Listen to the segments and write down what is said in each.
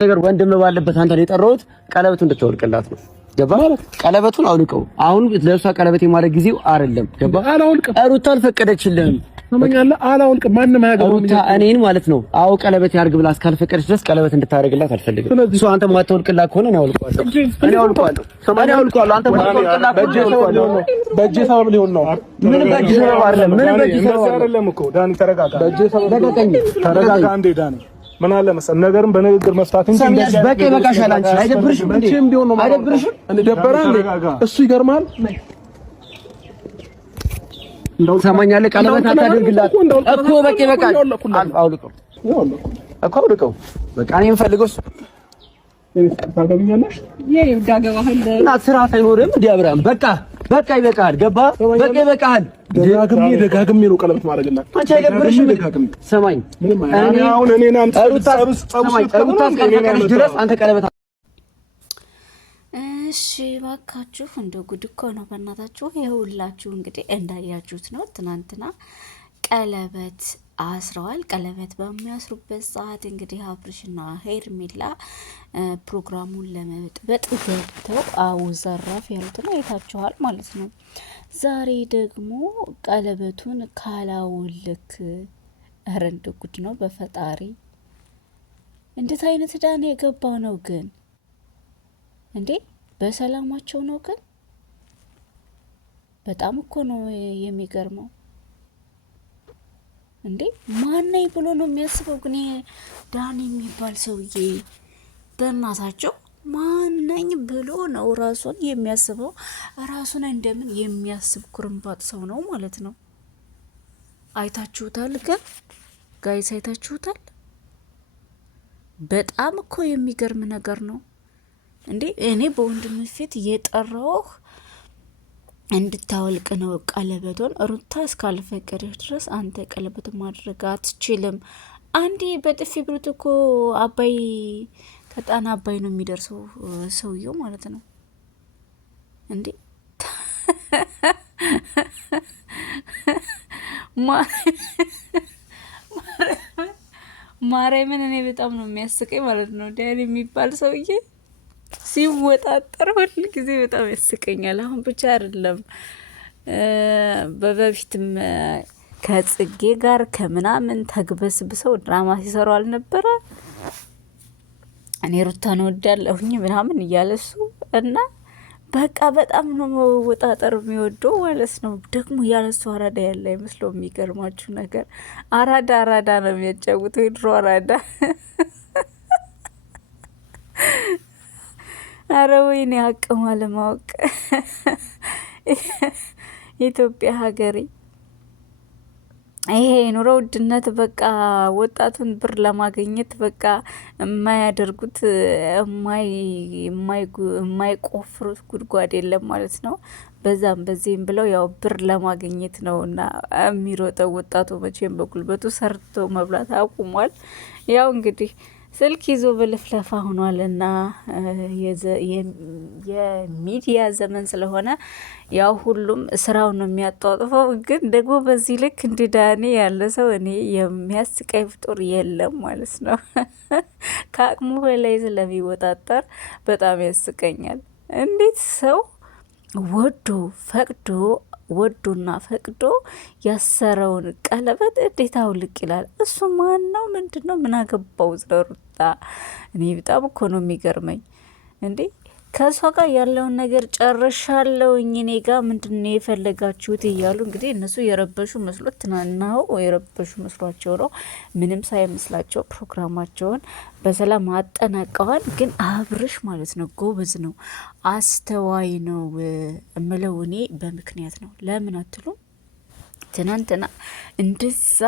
ነገር ወንድም ባለበት አንተን የጠራሁት ቀለበቱን እንድትወልቅላት ነው። ገባ? ቀለበቱን አውልቀው። አሁን ለእሷ ቀለበት የማድረግ ጊዜው አይደለም። ገባ? አላውልቅም። ሩታ አልፈቀደችልህም። ሰማኛለህ? አላውልቅም። ማንም አያገባም። ሩታ እኔን ማለት ነው። አዎ ቀለበት ያርግ ብላ እስካልፈቀደች ድረስ ቀለበት እንድታደርግላት አልፈልግም። እሱ አንተ ማታወልቅላት ከሆነ ነው አውልቀዋለሁ። እኔ አውልቀዋለሁ። አንተ ማታወልቅላት በእጄ ሰበብ ሊሆን ነው። ምን በእጄ ሰበብ አይደለም። ምን በእጄ ሰበብ አይደለም እኮ ዳኒ፣ ተረጋጋ። በእጄ ሰበብ ተረጋጋ። አንዴ ዳኒ ምን አለ መሰለህ ነገርን በንግግር መፍታት እንጂ እንደዚህ በቃ ይበቃሻል። አንቺ አይደብርሽም? መቼም ቢሆን ነው አይደብርሽም? እንደደበረ እሱ ይገርማል። እንደው ሰማኛለህ፣ ቀለበት አታድርግላት እኮ በቃ ይበቃል። አውልቀው እኮ አውልቀው። በቃ እኔ የምፈልገው እሱ ታገቢኛለሽ። እና ስርዓት አይኖርም እንዴ አብርሃም? በቃ ይበቃል። ገባ? በቃ ይበቃል። ደጋግሜ ነው ቀለበት ማድረግላት። አንቺ አይደብርሽም? ሰማኝ፣ እኔ አሁን እኔና አንተ ድረስ አንተ ቀለበት እሺ ባካችሁ፣ እንደ ጉድ እኮ ነው በእናታችሁ። ይኸውላችሁ እንግዲህ እንዳያችሁት ነው ትናንትና ቀለበት አስረዋል። ቀለበት በሚያስሩበት ሰዓት እንግዲህ አብርሽና ሄርሜላ ፕሮግራሙን ለመበጥበጥ ገብተው አውዘራፍ ያሉትን አይታችኋል ማለት ነው። ዛሬ ደግሞ ቀለበቱን ካላውልክ፣ ኧረ እንደ ጉድ ነው በፈጣሪ። እንዴት አይነት ዳን የገባ ነው ግን እንዴ! በሰላማቸው ነው ግን በጣም እኮ ነው የሚገርመው። እንዴ ማነኝ ብሎ ነው የሚያስበው ግን ዳኒ የሚባል ሰውዬ? በእናታቸው ማነኝ ብሎ ነው ራሱን የሚያስበው? ራሱን እንደምን የሚያስብ ኩርምባት ሰው ነው ማለት ነው። አይታችሁታል ግን ጋይስ፣ አይታችሁታል። በጣም እኮ የሚገርም ነገር ነው እንዴ። እኔ በወንድም ፊት የጠራውህ እንድታወልቅ ነው ቀለበቱን። ሩታ እስካልፈቀደች ድረስ አንተ ቀለበት ማድረግ አትችልም። አንዴ በጥፊ ብሩት እኮ አባይ ከጣና አባይ ነው የሚደርሰው ሰውየው ማለት ነው እንዴ። ማርያምን እኔ በጣም ነው የሚያስቀኝ ማለት ነው። ዳኒ የሚባል ሰውዬ ሲወጣጠር ሁሉ ጊዜ በጣም ያስቀኛል። አሁን ብቻ አይደለም በበፊትም ከጽጌ ጋር ከምናምን ተግበስብሰው ድራማ ሲሰሩ አልነበረ? እኔ ሩታን እወዳለሁኝ ምናምን እያለሱ እና በቃ በጣም ነው መወጣጠር የሚወደው ማለት ነው። ደግሞ ያለሱ አራዳ ያለ አይመስለው። የሚገርማችሁ ነገር አራዳ ነው የሚያጫውተው፣ የድሮ አራዳ። አረ ወይኔ አቅም አለማወቅ። ኢትዮጵያ ሀገሬ ይሄ የኑሮ ውድነት በቃ ወጣቱን ብር ለማግኘት በቃ የማያደርጉት የማይቆፍሩት ጉድጓድ የለም ማለት ነው። በዛም በዚህም ብለው ያው ብር ለማግኘት ነው እና የሚሮጠው ወጣቱ መቼም በጉልበቱ ሰርቶ መብላት አቁሟል። ያው እንግዲህ ስልክ ይዞ በልፍለፋ ሆኗል እና የሚዲያ ዘመን ስለሆነ ያው ሁሉም ስራውን ነው የሚያጧጥፈው። ግን ደግሞ በዚህ ልክ እንደ ዳኒ ያለ ሰው እኔ የሚያስቀኝ ፍጡር የለም ማለት ነው። ከአቅሙ በላይ ስለሚወጣጠር በጣም ያስቀኛል። እንዴት ሰው ወዶና ፈቅዶ ያሰረውን ቀለበት እንዴት አውልቅ ይላል? እሱ ማን ነው? ምንድን ነው? ምን አገባው ስለሩታ? እኔ በጣም እኮ ነው የሚገርመኝ እንዴ። ከሷ ጋር ያለውን ነገር ጨርሻለሁ እኔ ጋር ምንድን ነው የፈለጋችሁት እያሉ እንግዲህ እነሱ የረበሹ መስሎት ትናናው የረበሹ መስሏቸው ነው። ምንም ሳይመስላቸው ፕሮግራማቸውን በሰላም አጠናቀዋል። ግን አብርሽ ማለት ነው ጎበዝ ነው፣ አስተዋይ ነው እምለው እኔ በምክንያት ነው። ለምን አትሉም? ትናንትና እንደዛ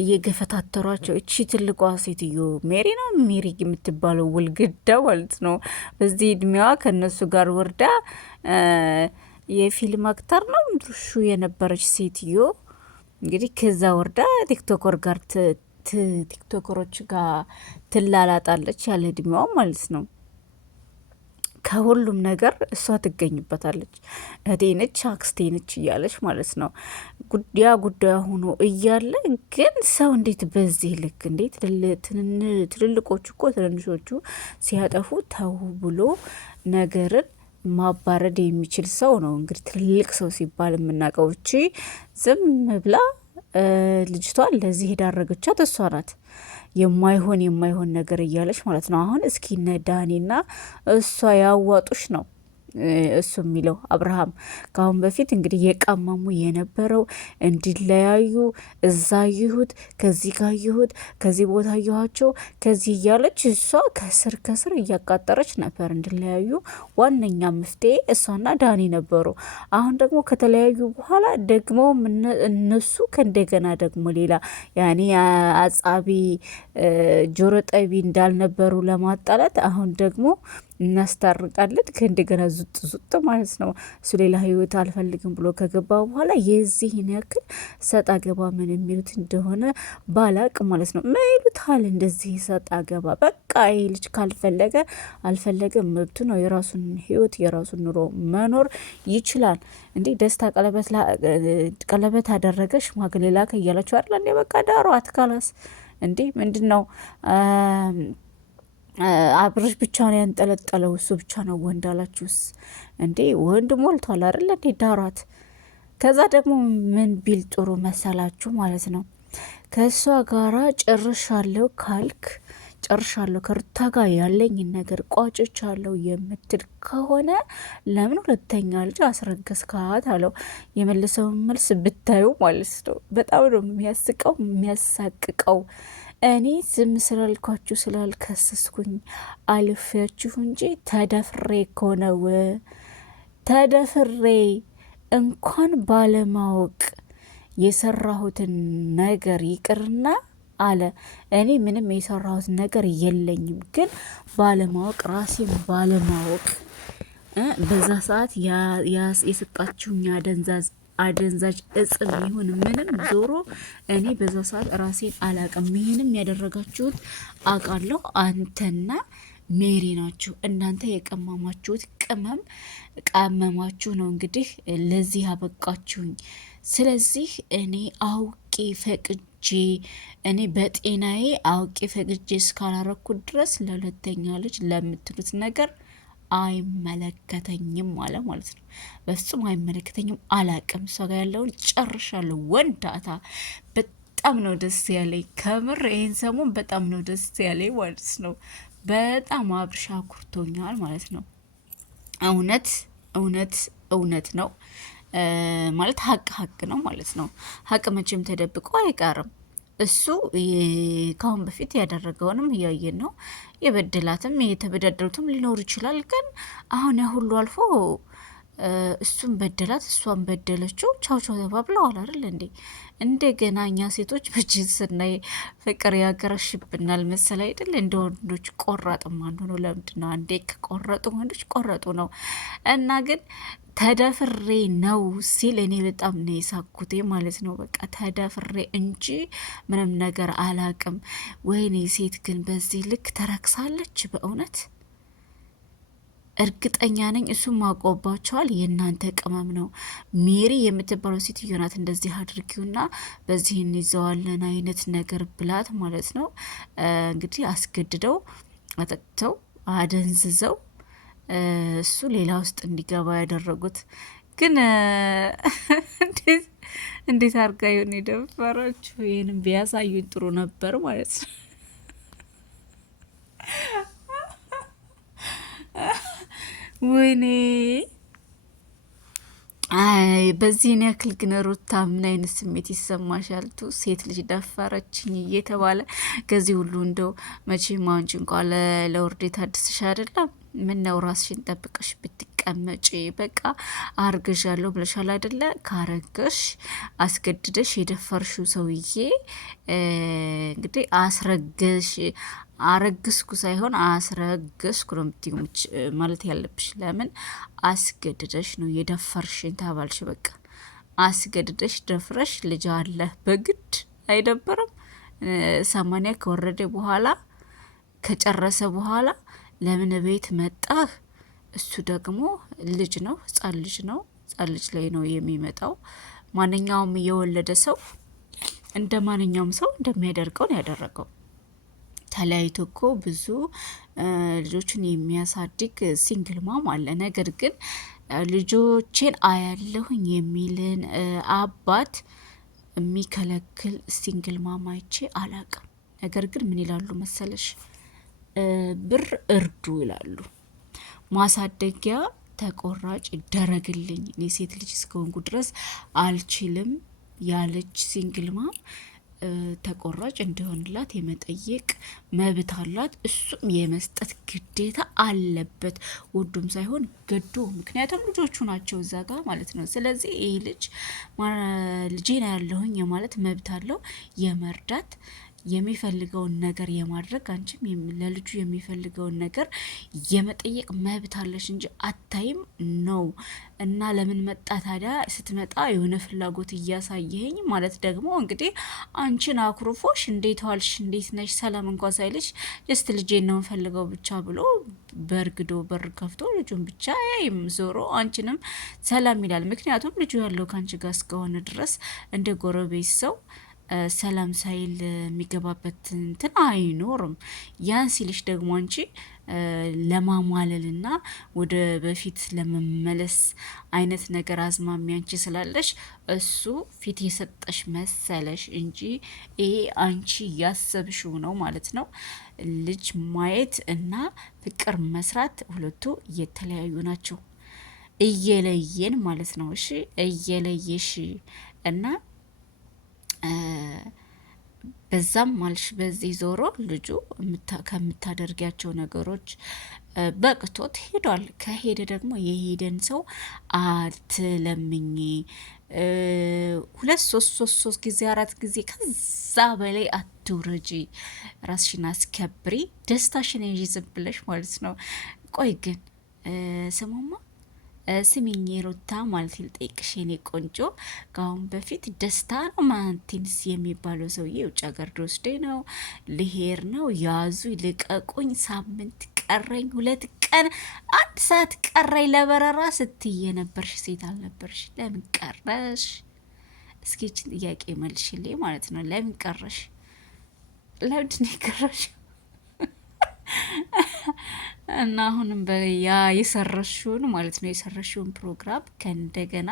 እየገፈታተሯቸው እቺ ትልቋ ሴትዮ ሜሪ ነው ሜሪ የምትባለው ውልግዳ ማለት ነው። በዚህ እድሜዋ ከነሱ ጋር ወርዳ የፊልም አክተር ነው ምድርሹ የነበረች ሴትዮ እንግዲህ ከዛ ወርዳ ቲክቶከሮች ጋር ትላላጣለች ያለ እድሜዋ ማለት ነው። ከሁሉም ነገር እሷ ትገኝበታለች። እህቴ ነች፣ አክስቴ ነች እያለች ማለት ነው። ጉዳዩ ሆኖ እያለ ግን ሰው እንዴት በዚህ ልክ እንዴት ትልልቆቹ እኮ ትንንሾቹ ሲያጠፉ ተው ብሎ ነገርን ማባረድ የሚችል ሰው ነው እንግዲህ ትልልቅ ሰው ሲባል የምናውቀው። እቺ ዝም ብላ ልጅቷን ለዚህ የዳረገቻት እሷ ናት። የማይሆን ነገር እያለች ማለት ነው። አሁን እስኪ እነ ዳኒና እሷ ያዋጡሽ ነው እሱ የሚለው አብርሃም ከአሁን በፊት እንግዲህ የቀመሙ የነበረው እንዲለያዩ እዛ ይሁት ከዚህ ጋር ይሁት ከዚህ ቦታ ይኋቸው ከዚህ እያለች እሷ ከስር እያቃጠረች ነበር እንዲለያዩ። ዋነኛ መፍትሄ እሷና ዳኒ ነበሩ። አሁን ደግሞ ከተለያዩ በኋላ ደግሞ እነሱ ከእንደገና ደግሞ ሌላ ያኔ አጻቢ ጆሮ ጠቢ እንዳልነበሩ ለማጣላት አሁን ደግሞ እናስታርቃለን ከእንደገና ዙጥ ማለት ነው። እሱ ሌላ ህይወት አልፈልግም ብሎ ከገባ በኋላ የዚህን ያክል ሰጣ ገባ ምን የሚሉት እንደሆነ ባላቅ ማለት ነው። ምን ይሉታል እንደዚህ ሰጣ ገባ? በቃ ይህ ልጅ ካልፈለገ አልፈለገ መብቱ ነው። የራሱን ህይወት የራሱን ኑሮ መኖር ይችላል። እንዴ ደስታ ቀለበት አደረገ ሽማግሌ ላከ እያላችሁ አይደል እንዴ? በቃ ዳሯት ካላስ እንዴ ምንድን ነው አብርሽ ብቻ ነው ያንጠለጠለው እሱ ብቻ ነው ወንድ አላችሁስ እንዴ? ወንድ ሞልቷል አይደል እንዴ? ዳሯት። ከዛ ደግሞ ምን ቢል ጥሩ መሰላችሁ ማለት ነው ከእሷ ጋራ ጨርሻለሁ ካልክ ጨርሻለሁ ከሩታ ጋር ያለኝን ነገር ቋጭቻለሁ የምትል ከሆነ ለምን ሁለተኛ ልጅ አስረገዝካት አለው። የመለሰውን መልስ ብታዩ ማለት ነው በጣም ነው የሚያስቀው የሚያሳቅቀው። እኔ ዝም ስላልኳችሁ ስላልከሰስኩኝ አልፌያችሁ እንጂ ተደፍሬ ከሆነው ተደፍሬ እንኳን ባለማወቅ የሰራሁትን ነገር ይቅርና አለ እኔ ምንም የሰራሁት ነገር የለኝም፣ ግን ባለማወቅ ራሴን ባለማወቅ በዛ ሰዓት የሰጣችሁኝ አደንዛዥ እጽም ይሁን ምንም ዞሮ እኔ በዛ ሰዓት ራሴን አላቅም። ይህንም ያደረጋችሁት አውቃለሁ አንተና ሜሪ ናችሁ። እናንተ የቀመማችሁት ቅመም ቀመማችሁ ነው እንግዲህ ለዚህ አበቃችሁኝ። ስለዚህ እኔ አውቄ ፈቅጄ እኔ በጤናዬ አውቄ ፈቅጄ እስካላረኩት ድረስ ለሁለተኛ ልጅ ለምትሉት ነገር አይመለከተኝም አለ ማለት ነው። በፍጹም አይመለከተኝም፣ አላቅም። እሷ ጋር ያለውን ጨርሻለሁ። ወንዳታ በጣም ነው ደስ ያለኝ ከምር ይህን ሰሞን በጣም ነው ደስ ያለኝ ማለት ነው። በጣም አብርሻ ኩርቶኛል ማለት ነው። እውነት ነው ማለት ሀቅ ነው ማለት ነው። ሀቅ መቼም ተደብቆ አይቀርም። እሱ ከአሁን በፊት ያደረገውንም እያየን ነው። የበደላትም የተበዳደሉትም ሊኖሩ ይችላል። ግን አሁን ያ ሁሉ አልፎ እሱም በደላት እሷን በደለችው፣ ቻው ተባብለዋል አይደል እንዴ? እንደገና እኛ ሴቶች በጅን ስናይ ፍቅር ያገረሽብናል መሰል አይደል? እንደ ወንዶች ቆራጥ ማን ሆኖ ለምንድን ነው አንዴ ከቆረጡ ወንዶች ቆረጡ ነው። እና ግን ተደፍሬ ነው ሲል እኔ በጣም ነው የሳኩቴ ማለት ነው። በቃ ተደፍሬ እንጂ ምንም ነገር አላቅም። ወይኔ ሴት ግን በዚህ ልክ ተረክሳለች በእውነት እርግጠኛ ነኝ። እሱም ማቆባቸዋል። የእናንተ ቅመም ነው። ሜሪ የምትባለው ሴትዮ ናት እንደዚህ አድርጊውና በዚህ እንይዘዋለን አይነት ነገር ብላት ማለት ነው። እንግዲህ አስገድደው አጠጥተው አደንዝዘው እሱ ሌላ ውስጥ እንዲገባ ያደረጉት ግን እንዴት አርጋ ይሆን የደፈራችሁ? ይህንም ቢያሳዩን ጥሩ ነበር ማለት ነው። ወይኔ በዚህን ያክል ግን ሩታ ምን አይነት ስሜት ይሰማሻል? ሴት ልጅ ደፈረችኝ እየተባለ ከዚህ ሁሉ እንደው መቼም አንቺ እንኳን ለውርዴት አድስሽ አይደለም። ምን ነው ራስሽን ጠብቀሽ ብትቀመጪ። በቃ አርገሻለሁ ብለሻል አይደለ? ካረገሽ አስገድደሽ የደፈርሽው ሰውዬ እንግዲህ አረግስኩ ሳይሆን አስረገስኩ ነው የምትይው ማለት ያለብሽ። ለምን አስገድደሽ ነው የደፈርሽን ተባልሽ። በቃ አስገድደሽ ደፍረሽ ልጅ አለ በግድ አይደበርም። 80 ከወረደ በኋላ ከጨረሰ በኋላ ለምን ቤት መጣህ እሱ ደግሞ ልጅ ነው፣ ህጻን ልጅ ነው። ህጻን ልጅ ላይ ነው የሚመጣው። ማንኛውም የወለደ ሰው እንደ ማንኛውም ሰው እንደሚያደርገው ነው ያደረገው። ተለያይቶ እኮ ብዙ ልጆችን የሚያሳድግ ሲንግል ማም አለ። ነገር ግን ልጆቼን አያለሁኝ የሚልን አባት የሚከለክል ሲንግል ማም አይቼ አላቅም። ነገር ግን ምን ይላሉ መሰለሽ? ብር እርዱ ይላሉ። ማሳደጊያ ተቆራጭ ይደረግልኝ፣ እኔ ሴት ልጅ እስከሆንኩ ድረስ አልችልም ያለች ሲንግል ማም ተቆራጭ እንዲሆንላት የመጠየቅ መብት አላት። እሱም የመስጠት ግዴታ አለበት፣ ውዱም ሳይሆን ገዶ። ምክንያቱም ልጆቹ ናቸው እዛ ጋር ማለት ነው። ስለዚህ ይህ ልጅ ልጄን ያለሁኝ የማለት መብት አለው፣ የመርዳት የሚፈልገውን ነገር የማድረግ አንቺም ለልጁ የሚፈልገውን ነገር የመጠየቅ መብት አለሽ እንጂ አታይም ነው። እና ለምን መጣ ታዲያ? ስትመጣ የሆነ ፍላጎት እያሳየኝ ማለት ደግሞ እንግዲህ አንቺን አኩርፎሽ እንዴት ዋልሽ፣ እንዴት ነሽ፣ ሰላም እንኳን ሳይልሽ ጀስት ልጄን ነው ፈልገው ብቻ ብሎ በርግዶ በር ከፍቶ ልጁን ብቻ ያይም ዞሮ አንቺንም ሰላም ይላል። ምክንያቱም ልጁ ያለው ከአንቺ ጋር እስከሆነ ድረስ እንደ ጎረቤት ሰው ሰላም ሳይል የሚገባበት እንትን አይኖርም። ያን ሲልሽ ደግሞ አንቺ ለማሟለልና ወደ በፊት ለመመለስ አይነት ነገር አዝማሚያ አንቺ ስላለሽ እሱ ፊት የሰጠሽ መሰለሽ እንጂ ይሄ አንቺ ያሰብሽው ነው ማለት ነው። ልጅ ማየት እና ፍቅር መስራት ሁለቱ የተለያዩ ናቸው። እየለየን ማለት ነው። እሺ እየለየሽ እና በዛም ማልሽ በዚህ ዞሮ ልጁ ከምታደርጊያቸው ነገሮች በቅቶት ሄዷል። ከሄደ ደግሞ የሄደን ሰው አትለምኝ። 2 3 ጊዜ 4 ጊዜ ከዛ በላይ አትውረጂ። ራስሽን አስከብሪ። ደስታሽን እንጂ ዝም ብለሽ ማለት ነው። ቆይ ግን ስማማ ስሚኝ ሩታ ማለት ልጠይቅሽ የኔ ቆንጆ፣ ከአሁን በፊት ደስታ ነው ማንቲንስ የሚባለው ሰውዬ ውጭ ሀገር ወስደኝ ነው ልሄር ነው ያዙ ልቀቁኝ፣ ሳምንት ቀረኝ፣ 2 ቀን 1 ሰዓት ቀረኝ ለበረራ ስትይ የነበርሽ ሴት አልነበርሽ? ለምን ቀረሽ? እስኪ ይችን ጥያቄ መልሽልኝ ማለት ነው። ለምን ቀረሽ? ለምንድን ነው የቀረሽ? እና አሁንም በያ የሰረሽውን ማለት ነው የሰረሽውን ፕሮግራም ከእንደገና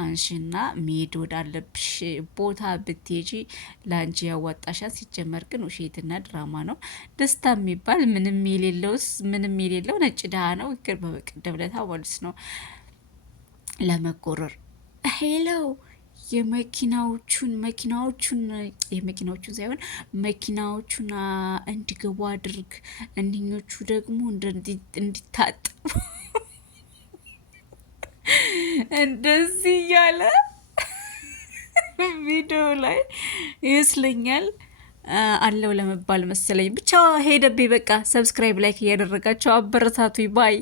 አንሽና መሄድ ወዳለብሽ ቦታ ብትሄጂ ለአንቺ ያዋጣሻል። ሲጀመር ግን ውሸትና ድራማ ነው። ደስታ የሚባል ምንም የሌለው ነጭ ድሃ ነው። ግን በበቀደም ዕለት ማለት ነው ለመጎረር ሄለው የመኪናዎቹን ሳይሆን መኪናዎቹን እንዲገቡ አድርግ፣ እነኞቹ ደግሞ እንዲታጠቡ እንደዚህ እያለ ቪዲዮ ላይ ይመስለኛል አለው ለመባል መሰለኝ። ብቻ ሄደብኝ። በቃ ሰብስክራይብ ላይክ እያደረጋቸው አበረታቱ ባይ